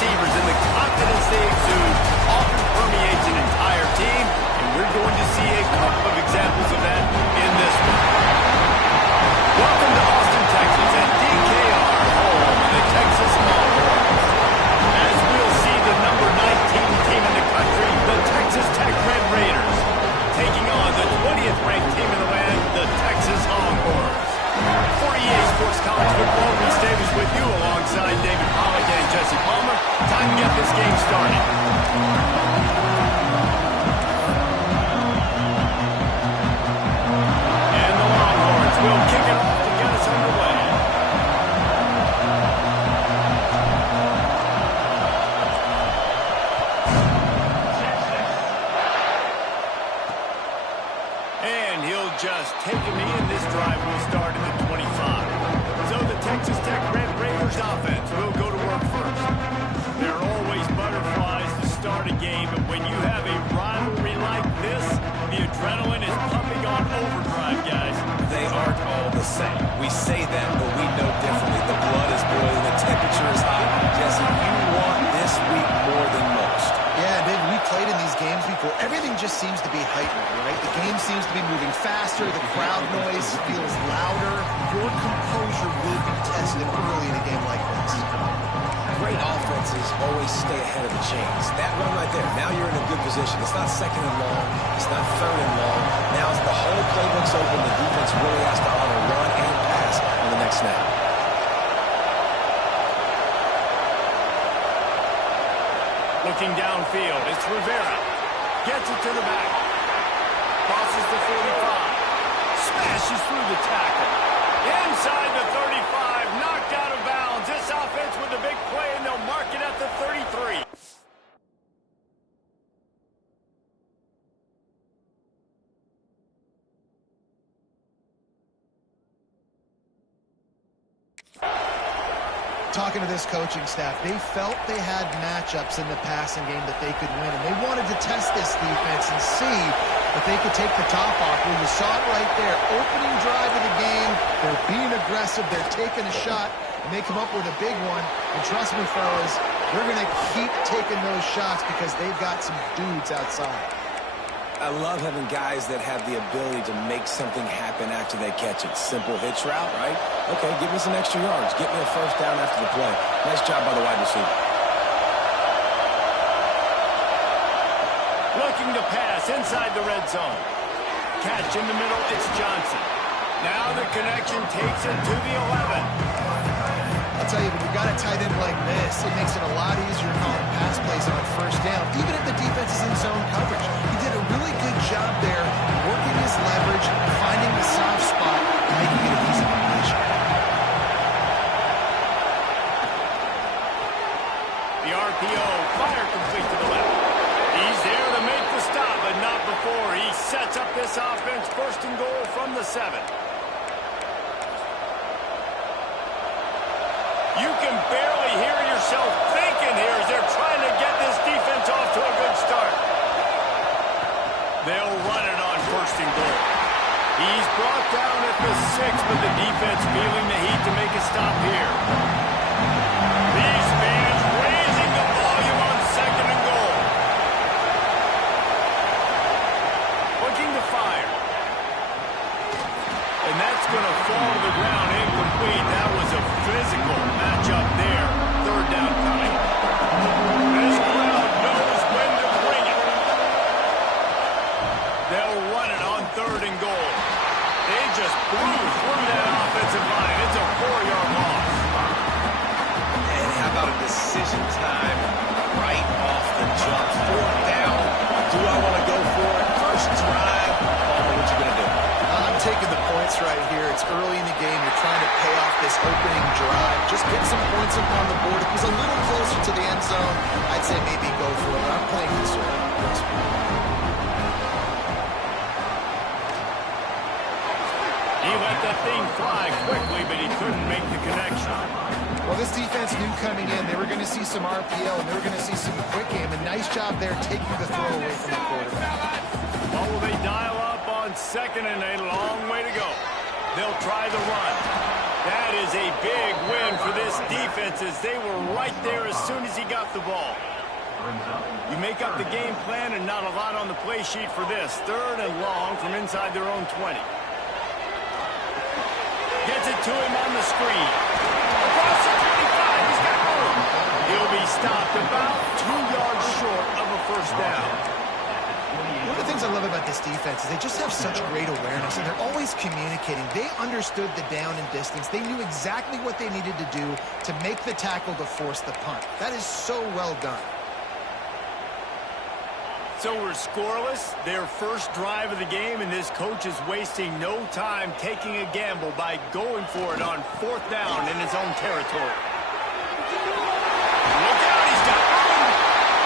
receivers, and the confidence they exude often permeates an entire team, and we're going to see a couple of examples of that in this one. Welcome to Austin, Texas, and DKR, home of the Texas Longhorns. As we'll see the number 19 team in the country, the Texas Tech Red Raiders, taking on the 20th ranked team in the land, the Texas Longhorns. For EA Sports College Football, Reese Davis with you alongside David Pollock and Jesse Palmer. Time to get this game started. And the Longhorns will kick it off to get us underway. And he'll just take a knee, and this drive will start at the 25. So the Texas Tech Red Raiders offense will go to work first. There are always butterflies to start a game, but when you have a rivalry like this, the adrenaline is pumping on overdrive, guys. They aren't all the same. We say that, but we know differently. The blood is boiling, the temperature is hot. Jesse, you want this week more than most. Yeah, David, we played in these games before. Everything just seems to be heightened, right? The game seems to be moving faster. The crowd noise feels louder. Your composure will be tested early in a game like this. Great offenses always stay ahead of the chains. That run right there, now you're in a good position. It's not second and long. It's not third and long. Now it's the whole playbook's open. The defense really has to honor run and pass on the next snap. Looking downfield, it's Rivera. Gets it to the back. Crosses the 45. Smashes through the tackle. Inside the 35. Knocked out of bounds. This offense with a big play, and they'll mark it at the 33. Talking to this coaching staff, they felt they had matchups in the passing game that they could win, and they wanted to test this defense and see if they could take the top off. Well, you saw it right there. Opening drive of the game, they're being aggressive, they're taking a shot, and they come up with a big one. And trust me, fellas, they're going to keep taking those shots because they've got some dudes outside. I love having guys that have the ability to make something happen after they catch it. Simple hitch route, right? Okay, give me some extra yards. Get me a first down after the play. Nice job by the wide receiver. Looking to pass inside the red zone. Catch in the middle, it's Johnson. Now the connection takes it to the 11. I'll tell you, when you got a tight end like this, it makes it a lot easier calling pass plays on first down, even if the defense is in zone coverage. He did a really good job there, working his leverage, finding the soft spot, and making it an easy completion. The RPO, fire complete to the left. He's there to make the stop, but not before. He sets up this offense first and goal from the 7. You can barely hear yourself thinking here as they're trying to get this defense off to a good start. They'll run it on first and goal. He's brought down at the 6, but the defense feeling the heat to make a stop here. These fans raising the volume on second and goal. Looking to fire. And that's going to fall to the ground incomplete. That was a physical matchup there. Third down coming. This crowd knows when to bring it. They'll run it on third and goal. They just blew through that offensive line. It's a 4-yard loss. And how about a decision time right off the jump? Fourth down. Do I want to go for it? First drive. Palmer, what you going to do? I'm taking the points right here. It's early in the game. You're trying to pay off this opening drive. Just get some points up on the board. If it was a little closer to the end zone, I'd say maybe go for it. I'm playing conservative. He let that thing fly quickly, but he couldn't make the connection. Well, this defense knew coming in they were going to see some RPO and they were going to see some quick game. A nice job there taking the throw away from the quarterback. Oh, will they dial up on second and a long way to go? They'll try the run. That is a big win for this defense as they were right there as soon as he got the ball. You make up the game plan and not a lot on the play sheet for this. 3rd and long from inside their own 20. Gets it to him on the screen. Across the 25, he's got room. He'll be stopped about 2 yards short of a first down. One of the things I love about this defense is they just have such great awareness, and they're always communicating. They understood the down and distance. They knew exactly what they needed to do to make the tackle to force the punt. That is so well done. So we're scoreless, their first drive of the game, and this coach is wasting no time taking a gamble by going for it on 4th down in his own territory. Look out, he's got room.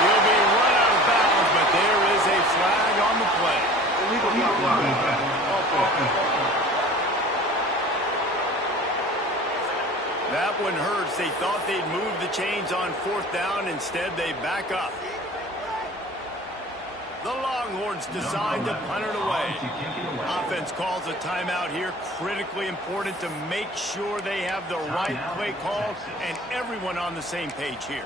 He'll be run out of bounds, but there is a flag on the play. That one hurts. They thought they'd move the chains on 4th down. Instead, they back up. The Longhorns decide to punt it away. Offense calls a timeout here. Critically important to make sure they have the right play call and everyone on the same page here.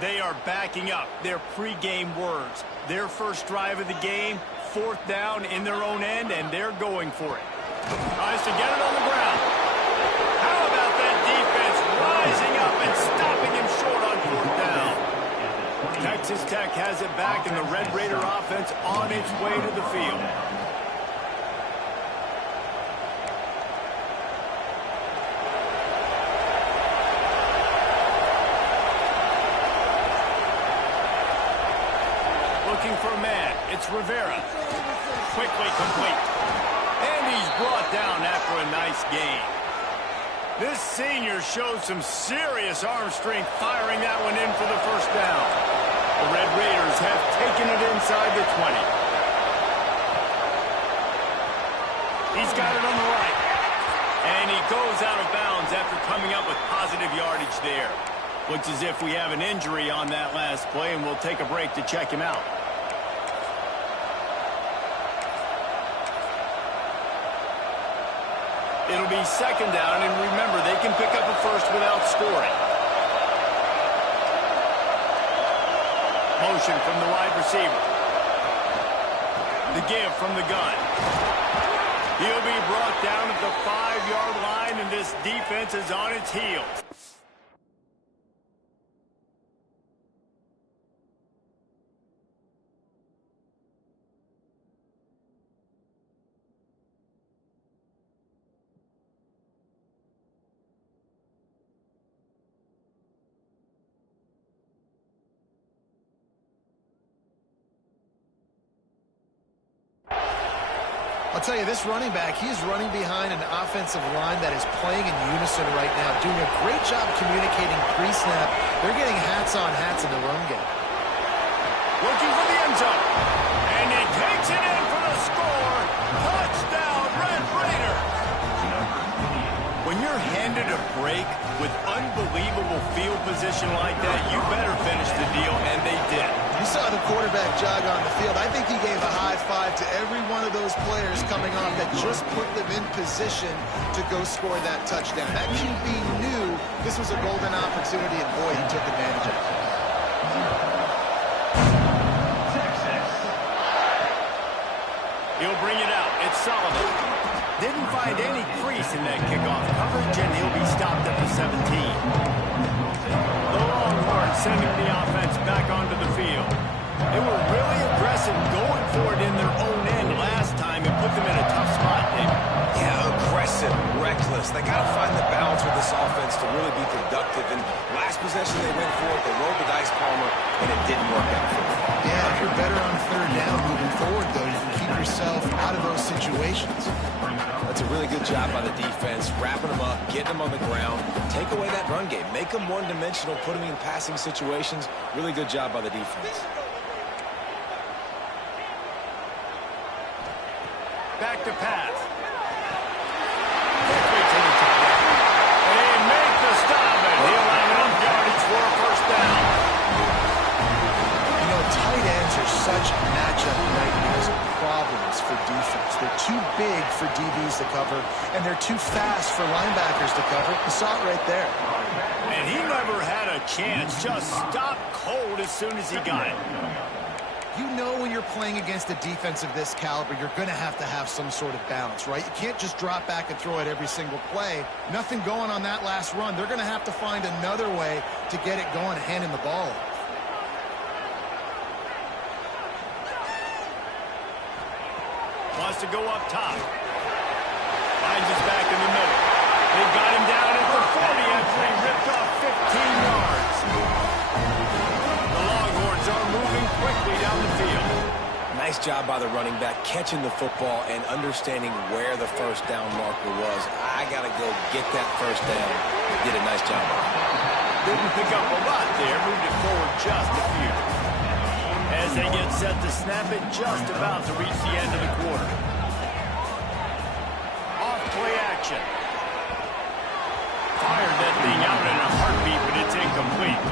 They are backing up their pregame words. Their first drive of the game, 4th down in their own end, and they're going for it. Tries to get it on the ground. How about that defense rising up and stopping him short on 4th down? Texas Tech has it back, and the Red Raider offense on its way to the field. Looking for a man. It's Rivera. Quickly complete. And he's brought down after a nice gain. This senior showed some serious arm strength firing that one in for the first down. The Red Raiders have taken it inside the 20. He's got it on the right. And he goes out of bounds after coming up with positive yardage there. Looks as if we have an injury on that last play, and we'll take a break to check him out. It'll be 2nd down, and remember, they can pick up a first without scoring. Motion from the wide receiver. The give from the gun. He'll be brought down at the 5-yard line, and this defense is on its heels. I'll tell you, this running back, he's running behind an offensive line that is playing in unison right now, doing a great job communicating pre-snap. They're getting hats on hats in the run game. Looking for the end zone. And he takes it in for the score. Touchdown, Red Raiders. When you're handed a break with unbelievable field position like that, you better finish the deal, and they did. You saw the quarterback jog on the field. I think he gave a high five to every one of those players coming off that just put them in position to go score that touchdown. That QB knew this was a golden opportunity, and boy, he took advantage of it. He'll bring it out. It's Sullivan. Didn't find any crease in that kickoff coverage, and he'll be stopped at the 17. The Longhorns sending the offense back onto the field. They were really aggressive going for it in their own end last time and put them in a tough spot, David. Yeah, aggressive, reckless. They got to find the balance with this offense to really be productive. And last possession they went for it, they rolled the dice, Palmer, and it didn't work out for them. Yeah, if you're better on 3rd down moving forward, though, you can keep yourself out of those situations. That's a really good job by the defense, wrapping them up, getting them on the ground. Take away that run game. Make them one-dimensional, put them in passing situations. Really good job by the defense. Back to pass. Quickly to the top. They make the stop, and he'll have enough yardage for a first down. You know, tight ends are such matchup nightmares and problems for defense. They're too big for DBs to cover, and they're too fast for linebackers to cover. You saw it right there. And he never had a chance. Just stopped cold as soon as he got it. You know when you're playing against a defense of this caliber, you're going to have some sort of balance, right? You can't just drop back and throw it every single play. Nothing going on that last run. They're going to have to find another way to get it going, handing the ball. Wants to go up top. Finds his back in the middle. They got him down at the 40 after he ripped off 15 yards. The Longhorns are moving quickly down the field. Nice job by the running back, catching the football and understanding where the first down marker was. I got to go get that first down. Did a nice job. Didn't pick up a lot there. Moved it forward just a few. As they get set to snap it, just about to reach the end of the quarter. Off play action. Fired that thing out in a heartbeat, but it's incomplete.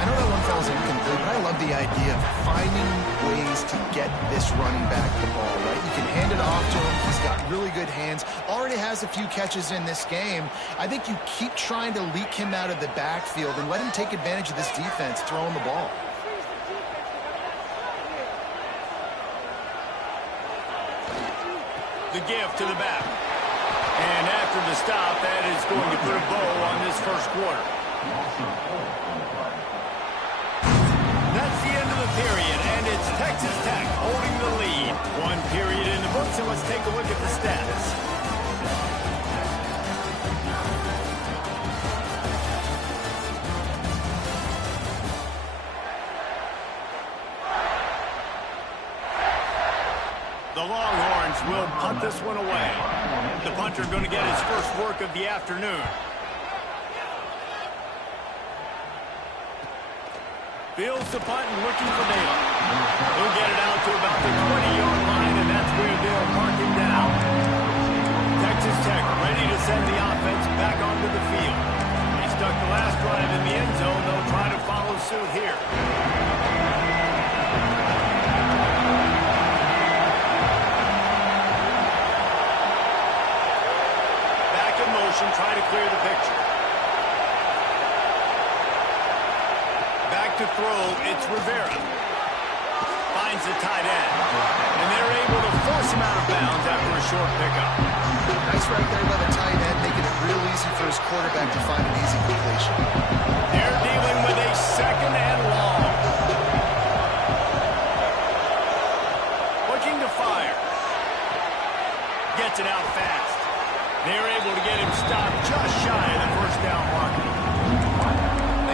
I know that one fell's incomplete, but I love the idea of finding ways to get this running back the ball, right? You can hand it off to him. He's got really good hands. Already has a few catches in this game. I think you keep trying to leak him out of the backfield and let him take advantage of this defense throwing the ball. The give to the back. And after the stop, that is going to put a bow on this first quarter. That's the end of the period, and it's Texas Tech holding the lead. One period in the books, and let's take a look at the stats. The Longhorns will punt this one away. The punter going to get his first work of the afternoon. Fields the punt and looking for Dale. He'll get it out to about the 20-yard line, and that's where they'll mark him down. Texas Tech ready to send the offense back onto the field. He stuck the last drive in the end zone. They'll try to follow suit here. Try to clear the picture. Back to throw, it's Rivera. Finds the tight end. And they're able to force him out of bounds after a short pickup. Nice right there by the tight end, making it real easy for his quarterback to find an easy completion. They're dealing with a second and long. Looking to fire. Gets it out fast. They're able to get him stopped just shy of the first down marker.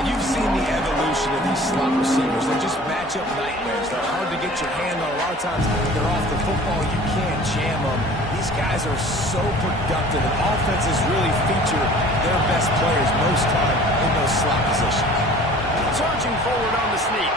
And you've seen the evolution of these slot receivers. They're just matchup nightmares. They're hard to get your hand on. A lot of times they're off the football. You can't jam them. These guys are so productive, and offenses really feature their best players most time in those slot positions. Charging forward on the sneak.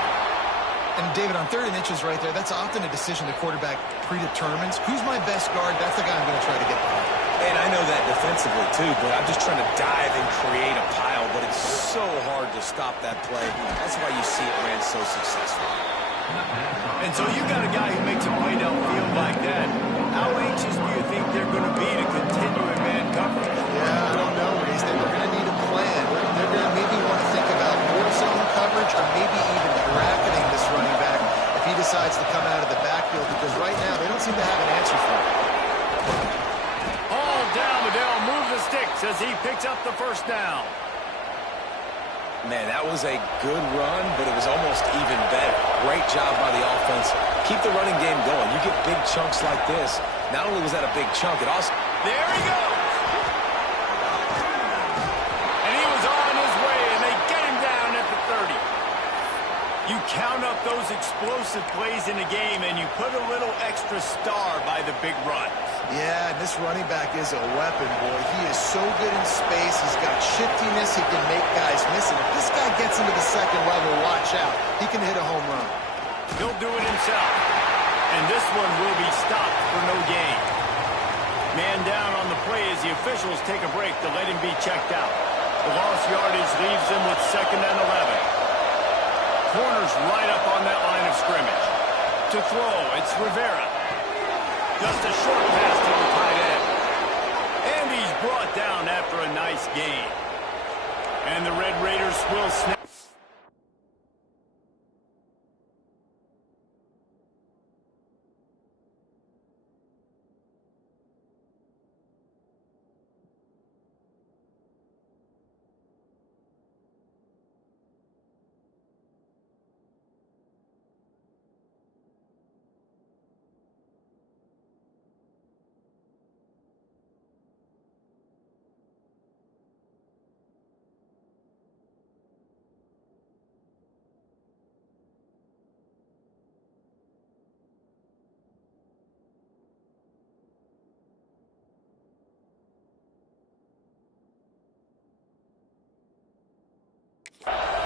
And, David, on 3rd and inches right there, that's often a decision the quarterback predetermines. Who's my best guard? That's the guy I'm going to try to get behind. And I know that defensively, too, but I'm just trying to dive and create a pile, but it's so hard to stop that play. That's why you see it ran so successful. And so you got a guy who makes a play downfield like that. How anxious do you think they're going to be to continue in man coverage? Yeah, I don't know, Reese. They're going to need a plan. They're going to maybe want to think about more zone coverage or maybe even bracketing this running back if he decides to come out of the backfield, because right now they don't seem to have an answer for him. Liddell moves the sticks as he picks up the first down. Man, that was a good run, but it was almost even better. Great job by the offense. Keep the running game going. You get big chunks like this. Not only was that a big chunk, it also... There he goes! And he was on his way, and they get him down at the 30. You count up those explosive plays in a game, and you put a little extra star by the big runs. Yeah, and this running back is a weapon, boy. He is so good in space. He's got shiftiness. He can make guys miss it. If this guy gets into the second level, watch out. He can hit a home run. He'll do it himself. And this one will be stopped for no gain. Man down on the play as the officials take a break to let him be checked out. The lost yardage leaves him with 2nd and 11. Corner's right up on that line of scrimmage. To throw, it's Rivera. Just a short pass to the tight end. And he's brought down after a nice gain. And the Red Raiders will snap.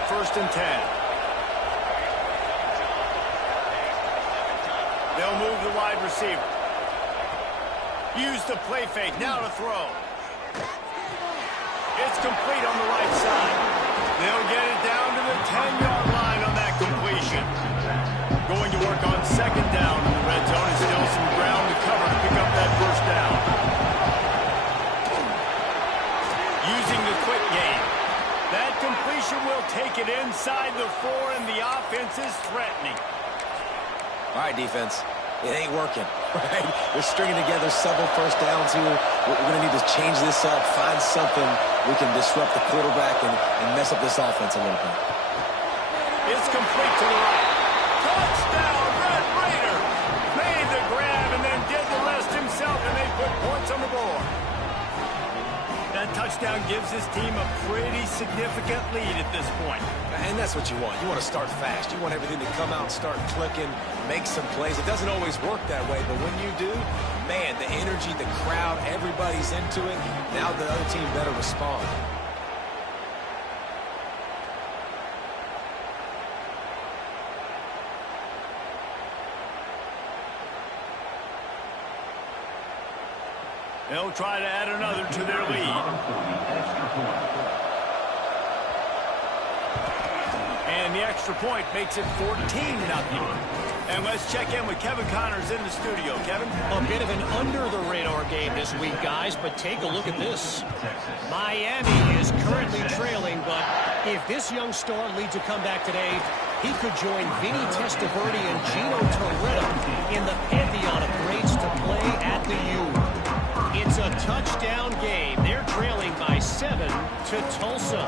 First and 10. They'll move the wide receiver. Use the play fake. Now to throw. It's complete on the right side. They'll get it down to the 10-yard line on that completion. Going to work on second down in the red zone. And still some ground to cover to pick up that first down. Using the quick game. That completion will take it inside the 4, and the offense is threatening. All right, defense. It ain't working, right? We're stringing together several first downs here. We're going to need to change this up, find something we can disrupt the quarterback and mess up this offense a little bit. It's complete to the right. Touchdown, Red Raider! Made the grab and then did the rest himself, and they put points on the board. That touchdown gives this team a pretty significant lead at this point. And that's what you want. You want to start fast. You want everything to come out and start clicking, make some plays. It doesn't always work that way, but when you do, man, the energy, the crowd, everybody's into it. Now the other team better respond. They'll try to add another to their lead. And the extra point makes it 14-0. And let's check in with Kevin Connors in the studio. Kevin? A bit of an under-the-radar game this week, guys, but take a look at this. Miami is currently trailing, but if this young star leads a comeback today, he could join Vinny Testaverde and Gino Toretta in the pantheon of greats to play at the U. It's a touchdown game. They're trailing by 7 to Tulsa.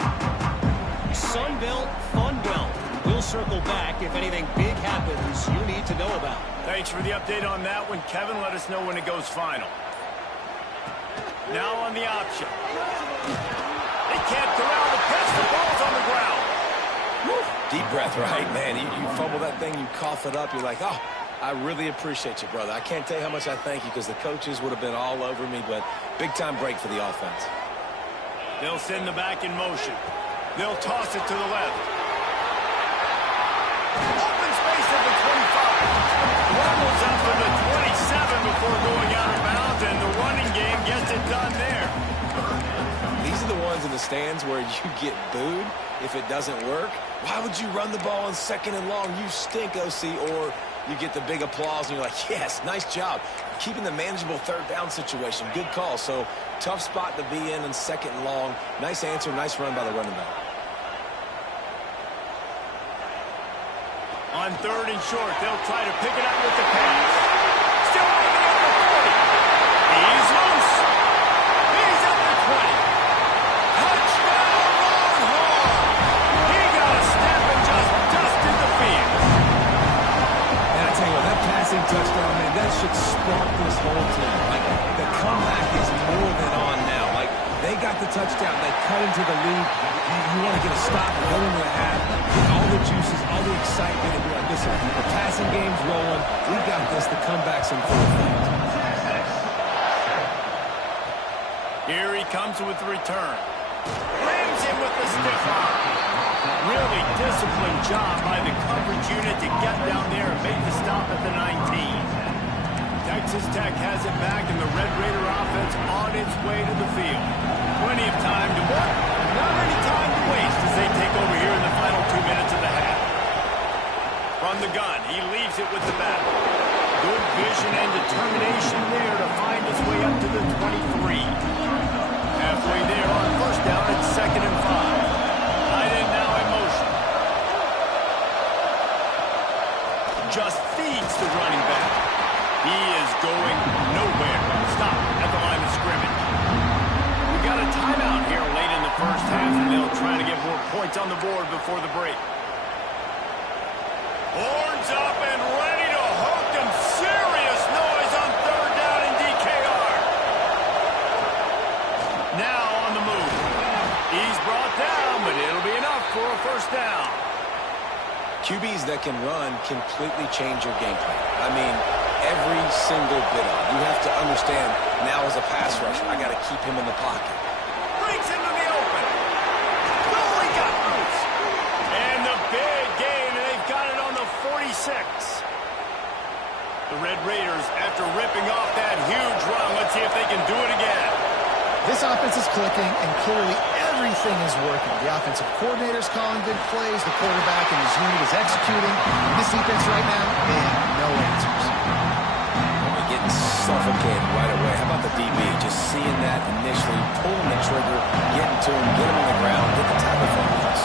Sunbelt, Funbelt. We'll circle back if anything big happens you need to know about. Thanks for the update on that one, Kevin. Let us know when it goes final. Now on the option. They can't corral the pitch. The ball's on the ground. Woo. Deep breath, right? Man, you fumble that thing, you cough it up. You're like, oh, I really appreciate you, brother. I can't tell you how much I thank you because the coaches would have been all over me, but big-time break for the offense. They'll send the back in motion. They'll toss it to the left. Open space at the 25. Rumbles up to the 27 before going out of bounds, and the running game gets it done there. These are the ones in the stands where you get booed if it doesn't work. Why would you run the ball on second and long? You stink, OC, or you get the big applause, and you're like, yes, nice job. Keeping the manageable third down situation. Good call. So, tough spot to be in second and long. Nice answer, nice run by the running back. On third and short, they'll try to pick it up with the pass. Still moving at the 40. He's loose. He's at the 20. Touchdown, Longhorn! He got a step and just dusted the field. And I tell you what, that passing touchdown, man, that should spark this whole team. Like, the comeback is more than on now. Like, they got the touchdown. They cut into the lead. You want to get a stop and go into the half. Get all the juices, all the excitement, and be like, listen, the passing game's rolling. We got this. The comeback's in full effect. Here he comes with the return. Rams him with the stiff arm. Really disciplined job by the coverage unit to get down there and make the stop at the 19. Texas Tech has it back, and the Red Raider offense on its way to the field. Plenty of time to work, not any time to waste as they take over here in the final 2 minutes of the half. From the gun, he leaves it with the back. Good vision and determination points on the board before the break. Horns up and ready to hook them. Serious noise on third down in DKR. Now on the move. He's brought down, but it'll be enough for a first down. QBs that can run completely change your game plan. I mean, every single bit of it. You have to understand, now as a pass rusher, I got to keep him in the pocket. Breaks into the open. Oh, he got loose. And the big gain, and they've got it on the 46. The Red Raiders, after ripping off that huge run, let's see if they can do it again. This offense is clicking, and clearly everything is working. The offensive coordinator's calling good plays. The quarterback and his unit is executing. This defense right now, they have no answers. We're getting suffocated right away. How about the DB? Just seeing that initially, pulling the trigger, getting to him, get him on the ground, get the tackle for us.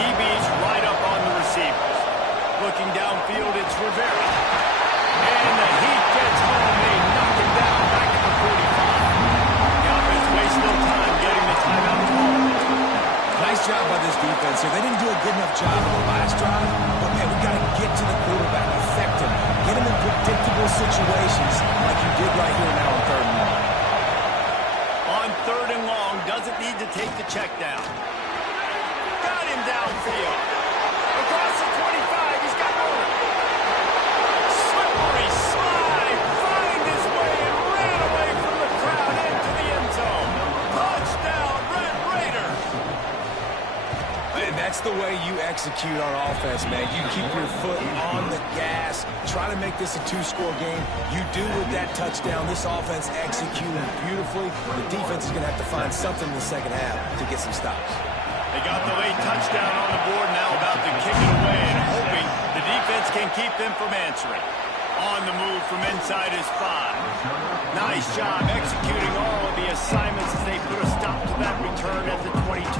DB's right up on the receivers. Looking downfield, it's Rivera. And the heat gets home. They knock him down back at the 45. The offense wastes no time getting the timeout called. Nice job by this defense here. They didn't do a good enough job on the last drive, but man, we got to get to the quarterback, affect him, get him in predictable situations like you did right here now on third and long. On third and long, doesn't need to take the check down. Got him downfield. Across the 25, he's got more. Slippery slide, find his way and ran away from the crowd into the end zone. Touchdown, Red Raiders. And that's the way you execute on offense, man. You keep your foot on the gas, try to make this a two-score game. You do with that touchdown. This offense executing beautifully. The defense is going to have to find something in the second half to get some stops. They got the late touchdown on the board, now about to kick it away and hoping the defense can keep them from answering. On the move from inside his 5. Nice job executing all of the assignments as they put a stop to that return at the 22.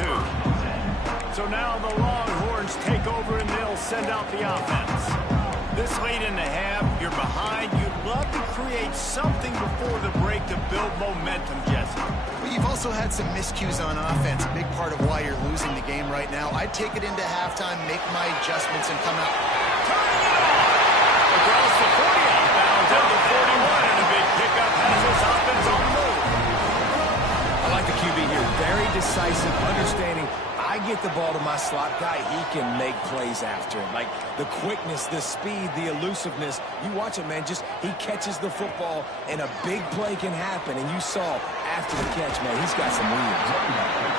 So now the Longhorns take over and they'll send out the offense. This late in the half, you're behind. You'd love to create something before the break to build momentum, Jesse. But you've also had some miscues on offense, a big part of why you're losing the game right now. I'd take it into halftime, make my adjustments, and come out. Turning it on! Across the 40 outbound down to 41, and a big pickup has this offense on the move. I like the QB here. Very decisive, understanding. I get the ball to my slot guy, he can make plays after him. Like the quickness, the speed, the elusiveness. You watch it, man, just he catches the football and a big play can happen. And you saw after the catch, man, he's got some wheels.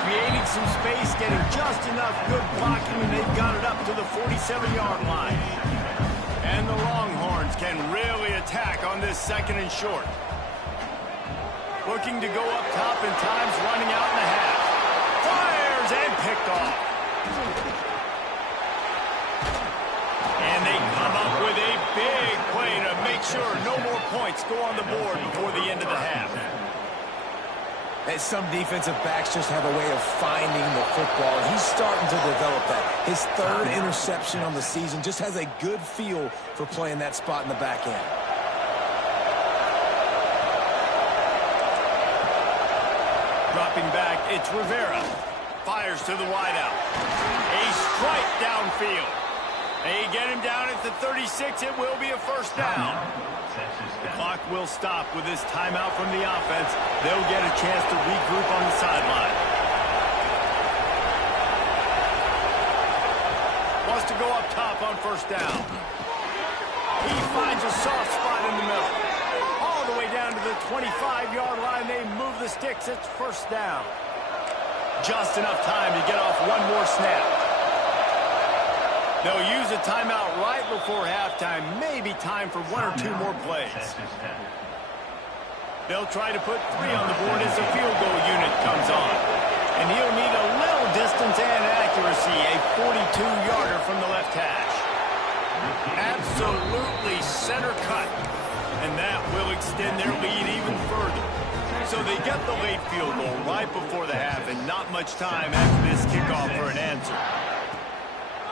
Creating some space, getting just enough good blocking, and they've got it up to the 47-yard line. And the Longhorns can really attack on this second and short. Looking to go up top in times, running out in the half. Fires and picked off. And they come up with a big play to make sure no more points go on the board before the end of the half. And some defensive backs just have a way of finding the football. He's starting to develop that. His third interception on the season, just has a good feel for playing that spot in the back end. Dropping back, it's Rivera. Fires to the wideout. A strike downfield. They get him down at the 36. It will be a first down. The clock will stop with this timeout from the offense. They'll get a chance to regroup on the sideline. Wants to go up top on first down. He finds a soft spot in the middle. All the way down to the 25-yard line. They move the sticks. It's first down. Just enough time to get off one more snap. They'll use a timeout right before halftime. Maybe time for one or two more plays. They'll try to put 3 on the board as the field goal unit comes on. And he'll need a little distance and accuracy. A 42-yarder from the left hash. Absolutely center cut. And that will extend their lead even further. So they get the late field goal right before the half and not much time after this kickoff for an answer.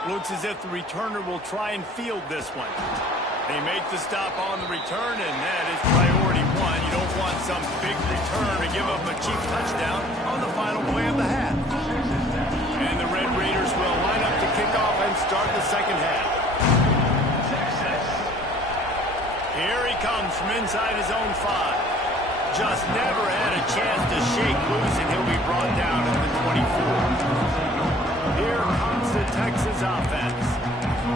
Looks as if the returner will try and field this one. They make the stop on the return, and that is priority 1. You don't want some big return to give up a cheap touchdown on the final play of the half. And the Red from inside his own 5. Just never had a chance to shake loose, and he'll be brought down at the 24. Here comes the Texas offense.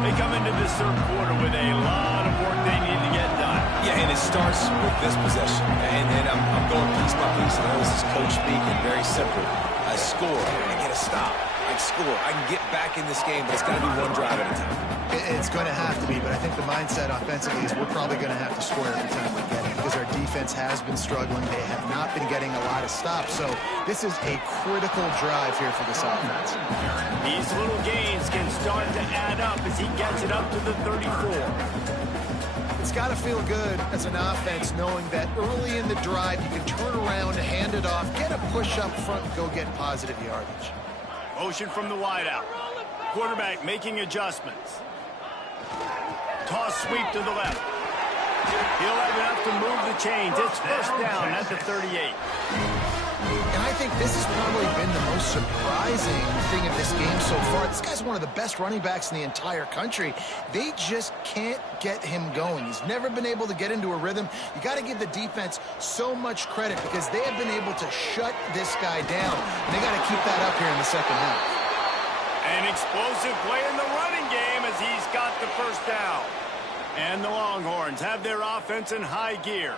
They come into this third quarter with a lot of work they need to get done. Yeah, and it starts with this possession. And I'm going piece by piece. I know this is coach speak and very simple. I score, I get a stop. I score, I can get back in this game, but it's got to be one drive at a time. It's going to have to be, but I think the mindset offensively is we're probably going to have to score every time we get it because our defense has been struggling. They have not been getting a lot of stops, so this is a critical drive here for this offense. These little gains can start to add up as he gets it up to the 34. It's got to feel good as an offense knowing that early in the drive you can turn around, hand it off, get a push up front, and go get positive yardage. Motion from the wideout. Quarterback making adjustments. Toss sweep to the left. He'll have enough to move the chains. It's first down at the 38. And I think this has probably been the most surprising thing of this game so far. This guy's one of the best running backs in the entire country. They just can't get him going. He's never been able to get into a rhythm. You got to give the defense so much credit because they have been able to shut this guy down. And they got to keep that up here in the second half. An explosive play in the running game as he's got the first down. And the Longhorns have their offense in high gear.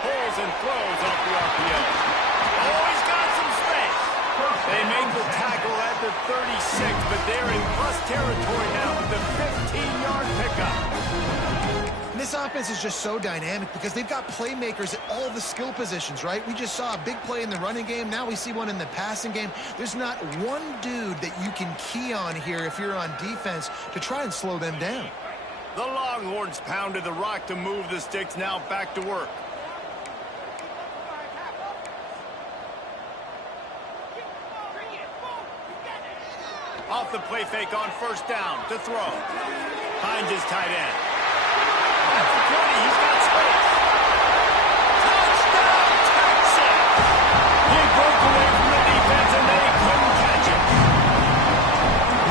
Pulls and throws off the RPO. Oh, he's got some space. They make the tackle at the 36, but they're in plus territory now with the 15-yard pickup. This offense is just so dynamic because they've got playmakers at all the skill positions, right? We just saw a big play in the running game. Now we see one in the passing game. There's not one dude that you can key on here if you're on defense to try and slow them down. The Longhorns pounded the rock to move the sticks. Now back to work. Off the play fake on first down to throw. Finds his tight end. At the 20, he's got space. Touchdown, Texas! He broke away from the defense and they couldn't catch it.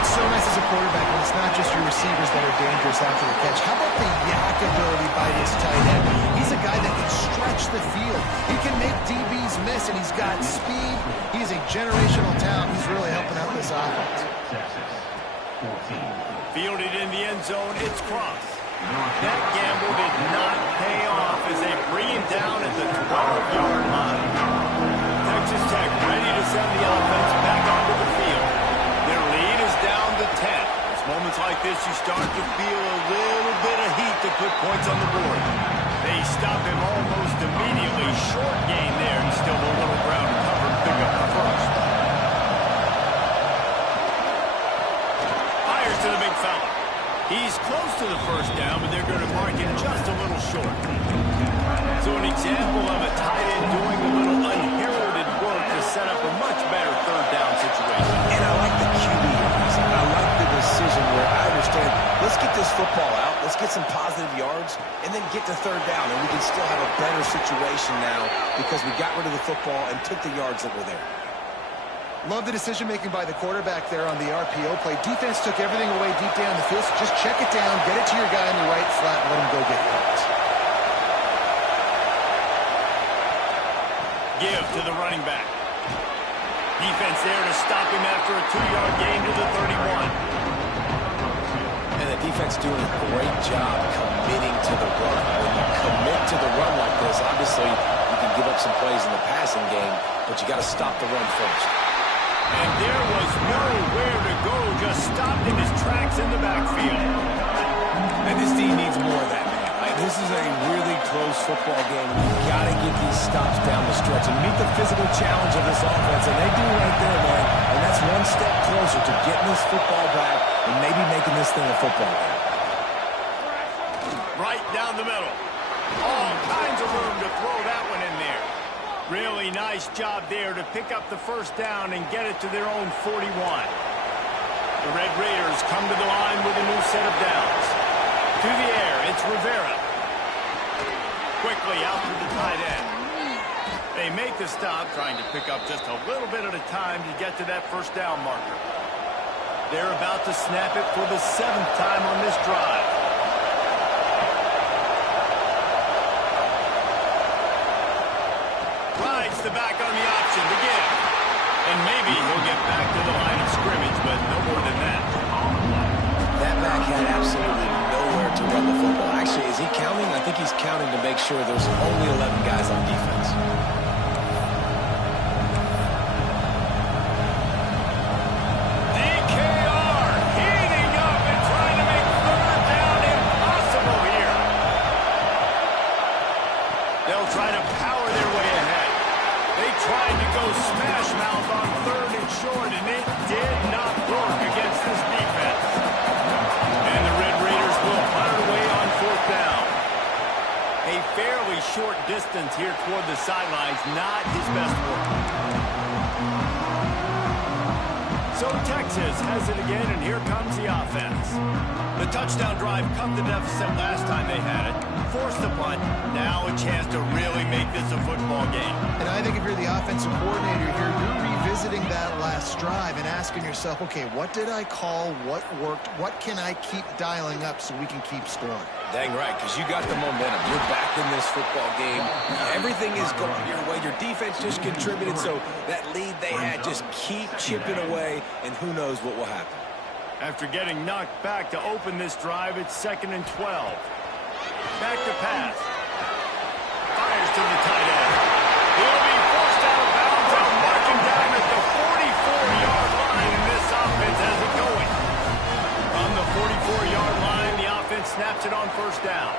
It's so nice as a quarterback when it's not just your receivers that are dangerous after the catch. How about the yak ability by this tight end? He's a guy that can stretch the field. He can make DBs miss, and he's got speed. He's a generational talent. He's really helping out this offense. Fielded in the end zone, it's Cross. That gamble did not pay off as they bring him down at the 12-yard line. Texas Tech ready to send the offense back onto the field. Their lead is down to 10. It's moments like this you start to feel a little bit of heat to put points on the board. They stop him almost immediately. Short gain there and still a little ground cover. Pick up the first. Fires to the big fella. He's close to the first down, but they're going to mark him just a little short. So an example of a tight end doing a little unheralded work to set up a much better third down situation. And I like the QB here. I like the decision where I understand, let's get this football out, let's get some positive yards, and then get to third down, and we can still have a better situation now because we got rid of the football and took the yards that were there. Love the decision-making by the quarterback there on the RPO play. Defense took everything away deep down the field, so just check it down, get it to your guy in the right flat, and let him go get yards. Give to the running back. Defense there to stop him after a 2-yard gain to the 31. And the defense doing a great job committing to the run. When you commit to the run like this, obviously you can give up some plays in the passing game, but you got to stop the run first. And there was nowhere to go, just stopped in his tracks in the backfield. And this team needs more of that, man. This is a really close football game. You've got to get these stops down the stretch and meet the physical challenge of this offense, and they do right there, man. And that's one step closer to getting this football back and maybe making this thing a football game. Right down the middle. All kinds of room to throw that one in there. Really nice job there to pick up the first down and get it to their own 41. The Red Raiders come to the line with a new set of downs. To the air, it's Rivera. Quickly out to the tight end. They make the stop, trying to pick up just a little bit at a time to get to that first down marker. They're about to snap it for the 7th time on this drive. Rides the back on the option to get it. And maybe he'll get back to the line of scrimmage, but no more than that. That back had absolutely nowhere to run the football. Actually, is he counting? I think he's counting to make sure there's only 11 guys on defense. DKR heating up and trying to make 3rd down impossible here. They'll try to power their way ahead. They tried to go smash mouth on 3rd and short, and it did not work against this defense. And the Red Raiders will punt it away on 4th down. A fairly short distance here toward the sidelines, not his best work. So Texas has it again, and here comes the offense. The touchdown drive cut the deficit last time they had it. Forced the punt. Now a chance to really make this a football game. And I think if you're the offensive coordinator here, you're revisiting that last drive and asking yourself, okay, what did I call? What worked? What can I keep dialing up so we can keep scoring? Dang right, because you got the momentum. You're back in this football game. Everything is going your way. Your defense just contributed, so that lead they had, just keep chipping away, and who knows what will happen. After getting knocked back to open this drive, it's 2nd and 12. Back to pass. Fires to the tight end. He'll be forced out of bounds. They'll mark him down at the 44-yard line, and this offense has it going. From the 44-yard line, the offense snaps it on 1st down.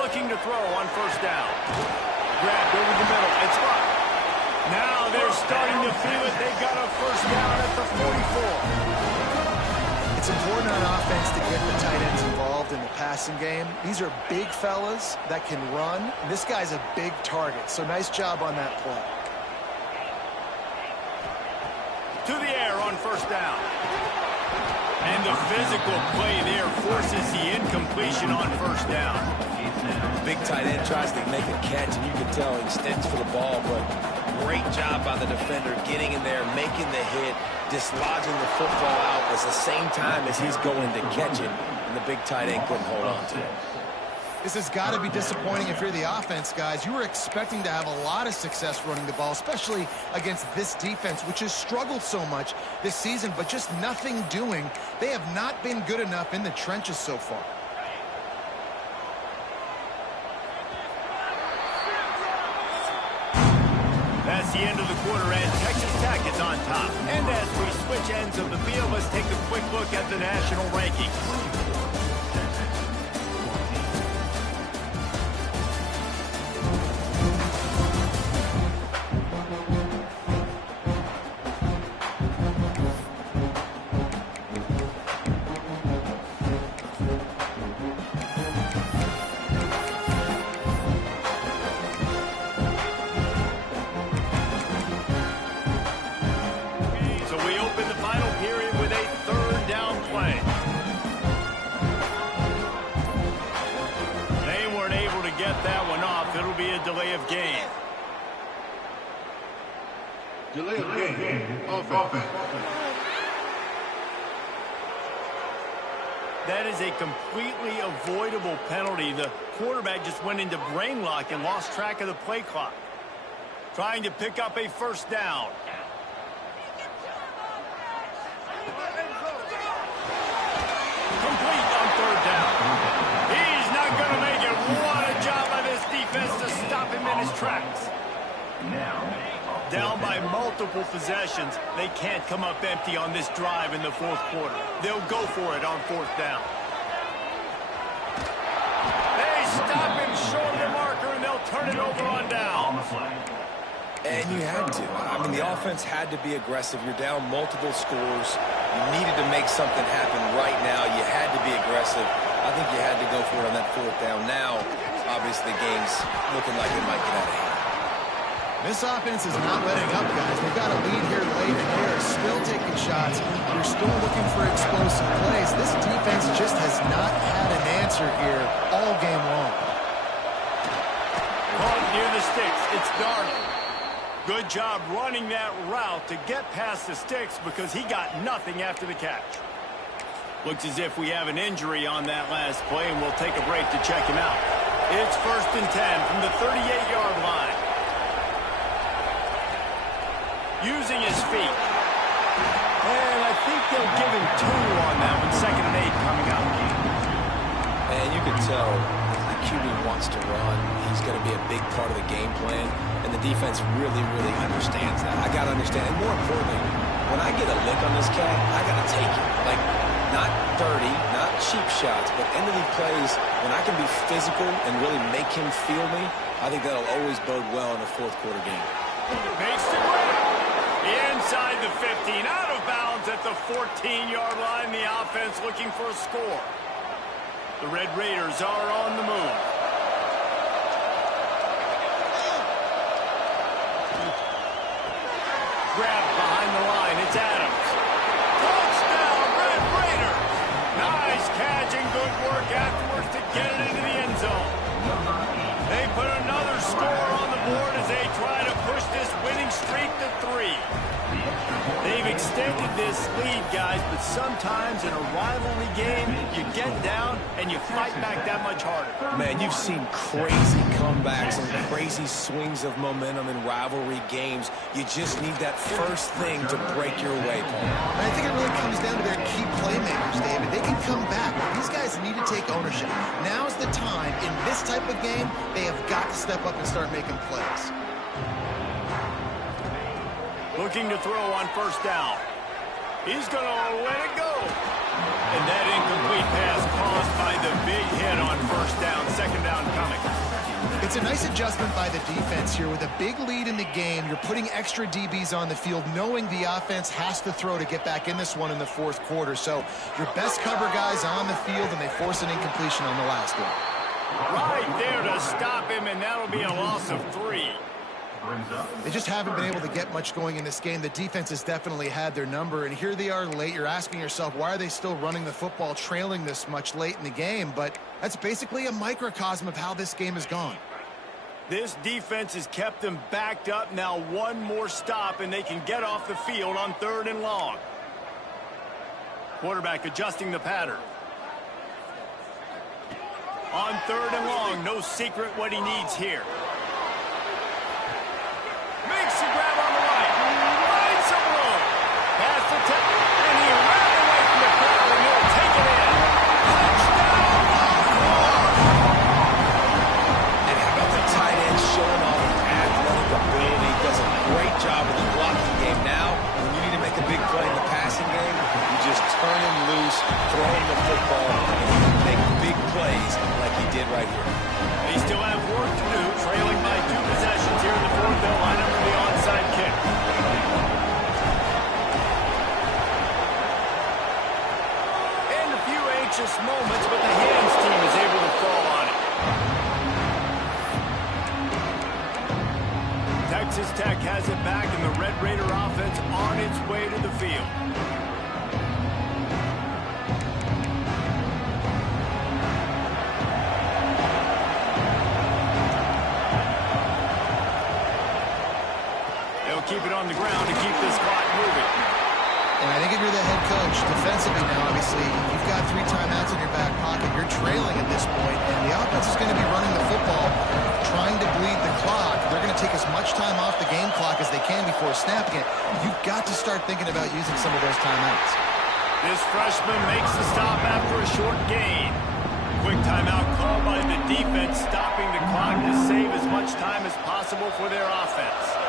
Looking to throw on 1st down. Grabbed over the middle. It's up. Now they're starting to feel it. They've got a 1st down at the 44. It's important on offense to get the tight ends involved in the passing game. These are big fellas that can run. This guy's a big target, so nice job on that play. To the air on 1st down. And the physical play there forces the incompletion on 1st down. Big tight end tries to make a catch, and you can tell he extends for the ball, but great job by the defender getting in there, making the hit, dislodging the football out at the same time as he's going to catch it, and the big tight end couldn't hold on to it. This has got to be disappointing if you're the offense, guys. You were expecting to have a lot of success running the ball, especially against this defense, which has struggled so much this season, but just nothing doing. They have not been good enough in the trenches so far. That's the end of the quarter, and Texas Tech is on top. And as we switch ends of the field, let's take a quick look at the national rankings. Delay of game. Delay of game. Offense. That is a completely avoidable penalty. The quarterback just went into brain lock and lost track of the play clock. Trying to pick up a 1st down. Complete on 3rd down. He's not going to make it. What a job by this defense to stop him in his tracks. Down by multiple possessions. They can't come up empty on this drive in the 4th quarter. They'll go for it on 4th down. They stop him short of the marker, and they'll turn it over on down. And you had to. I mean, the offense had to be aggressive. You're down multiple scores. You needed to make something happen right now. You had to be aggressive. I think you had to go for it on that 4th down. Now, obviously, the game's looking like it might get out of hand. This offense is not letting up, guys. They've got a lead here late, and they're still taking shots. They're still looking for explosive plays. This defense just has not had an answer here all game long. near the sticks. It's Darnold. Good job running that route to get past the sticks because he got nothing after the catch. Looks as if we have an injury on that last play, and we'll take a break to check him out. It's 1st and 10 from the 38-yard line. Using his feet. And I think they'll give him 2 on that one. 2nd and 8 coming up. And you can tell the QB wants to run. He's going to be a big part of the game plan. And the defense really, really understands that. I got to understand. And more importantly, when I get a lick on this cat, I got to take it. Like, not dirty, not cheap shots, but end of the plays, when I can be physical and really make him feel me, I think that'll always bode well in a fourth quarter game. Makes the grab. Inside the 15, out of bounds at the 14-yard line. The offense looking for a score. The Red Raiders are on the move. Grabbed behind the line. It's Adams. Touchdown, Red Raiders. Nice catch and good work afterwards to get it into the end zone. They put another score on the board as they try to push this winning streak to 3. They've extended this lead, guys, but sometimes in a rivalry game, you get down and you fight back that much harder. Man, you've seen crazy comebacks and crazy swings of momentum in rivalry games. You just need that first thing to break your way, Paul. And I think it really comes down to their key playmakers, David. They can come back. These guys need to take ownership. Now's the time. In this type of game, they have got to step up and start making plays. Looking to throw on 1st down. He's going to let it go. And that incomplete pass caused by the big hit on 1st down. 2nd down coming. It's a nice adjustment by the defense here. With a big lead in the game, you're putting extra DBs on the field, knowing the offense has to throw to get back in this one in the 4th quarter. So your best cover guys on the field, and they force an incompletion on the last one. Right there to stop him, and that'll be a loss of 3. They just haven't been able to get much going in this game. The defense has definitely had their number, and here they are late. You're asking yourself, why are they still running the football, trailing this much late in the game? But that's basically a microcosm of how this game has gone. This defense has kept them backed up. Now one more stop, and they can get off the field on 3rd and long. Quarterback adjusting the pattern. On 3rd and long, no secret what he needs here. Makes the grab on the right. Finds some room. Pass the tip. And he ran away from the crowd, and he'll take it in. Touchdown, Longhorns! And how about the tight end showing off his athletic ability? Does a great job of the blocking game. Now, when you need to make a big play in the passing game, you just turn him loose, throw him the football, and he can make big plays like he did right here. They still have work to do, trailing by 2 possessions here in the 4th. They'll line up for the onside kick. And a few anxious moments, but the hands team is able to fall on it. Texas Tech has it back, and the Red Raider offense on its way to the field. Keep it on the ground to keep this clock moving. And I think if you're the head coach, defensively now, obviously, you've got 3 timeouts in your back pocket. You're trailing at this point, and the offense is going to be running the football, trying to bleed the clock. They're going to take as much time off the game clock as they can before snapping it. You've got to start thinking about using some of those timeouts. This freshman makes the stop after a short gain. Quick timeout called by the defense, stopping the clock to save as much time as possible for their offense.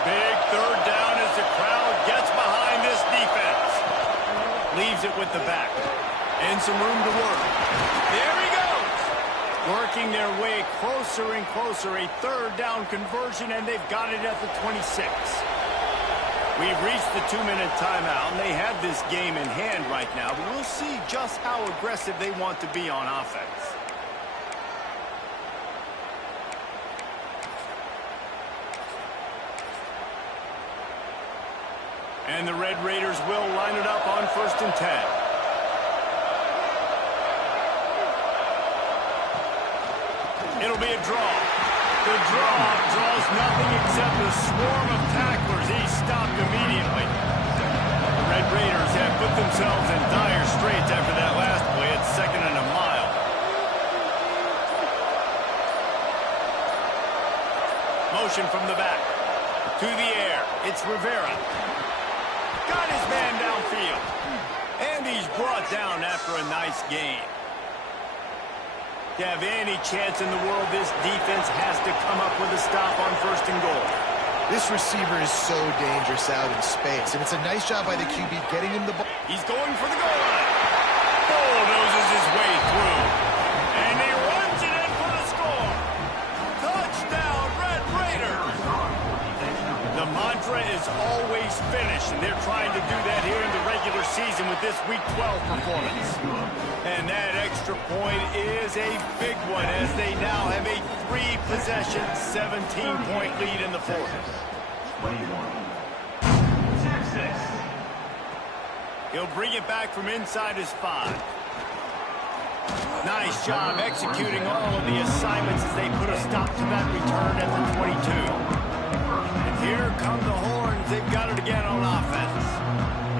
Big 3rd down as the crowd gets behind this defense. Leaves it with the back. And some room to work. There he goes. Working their way closer and closer. A 3rd down conversion, and they've got it at the 26. We've reached the 2-minute timeout, and they have this game in hand right now. But we'll see just how aggressive they want to be on offense. And the Red Raiders will line it up on 1st and 10. It'll be a draw. The draw draws nothing except a swarm of tacklers. He's stopped immediately. The Red Raiders have put themselves in dire straits after that last play. It's 2nd and a mile. Motion from the back. To the air. It's Rivera. Got his man downfield. And he's brought down after a nice gain. To have any chance in the world, this defense has to come up with a stop on 1st and goal. This receiver is so dangerous out in space, and it's a nice job by the QB getting him the ball. He's going for the goal line. Bulldozes his way through. And he runs it in for the score. Touchdown, Red Raiders. The mantra is always finish, and they're trying to do that here in the regular season with this Week 12 performance. And that extra point is a big one as they now have a 3-possession, 17-point lead in the 4th. He'll bring it back from inside his 5. Nice job executing all of the assignments as they put a stop to that return at the 22. And here come the horns. They've got it again on offense.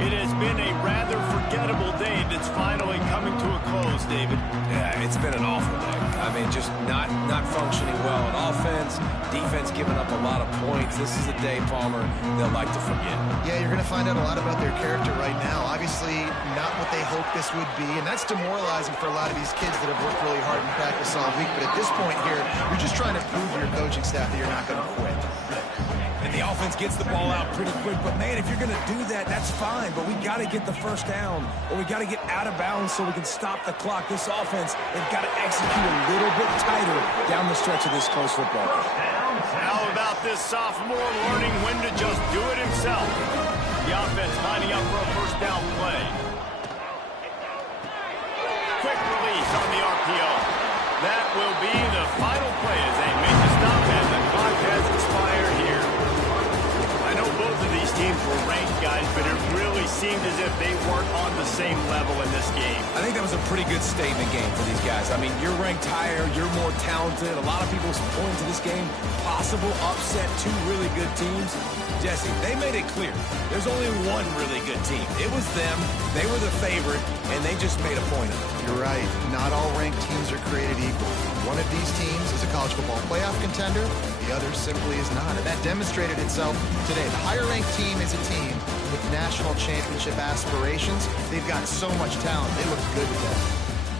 It has been a rather forgettable day that's finally coming to a close, David. Yeah, it's been an awful day. I mean, just not functioning well on offense. Defense giving up a lot of points. This is a day, Palmer, they'll like to forget. Yeah, you're going to find out a lot about their character right now. Obviously, not what they hoped this would be, and that's demoralizing for a lot of these kids that have worked really hard in practice all week. But at this point here, you're just trying to prove to your coaching staff that you're not going to quit. And the offense gets the ball out pretty quick. But, man, if you're going to do that, that's fine. But we got to get the first down, or we got to get out of bounds so we can stop the clock. This offense, they've got to execute a little bit tighter down the stretch of this close football game. How about this sophomore learning when to just do it himself? The offense lining up for a 1st down play. Quick release on the RPO. That will be the final play as they make the stop, and the clock has expired here. I know both of these teams were ranked, guys, but it really seemed as if they weren't on the same level in this game. I think that was a pretty good statement game for these guys. I mean, you're ranked higher, you're more talented. A lot of people point to this game, possible upset, 2 really good teams. Jesse, they made it clear. There's only one really good team. It was them. They were the favorite, and they just made a point of it. You're right. Not all ranked teams are created equal. One of these teams is a college football playoff contender. The other simply is not. And that demonstrated itself today. The higher-ranked team is a team with national championship aspirations. They've got so much talent. They look good today.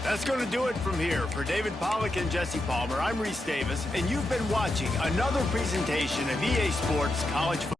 That's going to do it from here. For David Pollack and Jesse Palmer, I'm Reese Davis, and you've been watching another presentation of EA Sports College Football.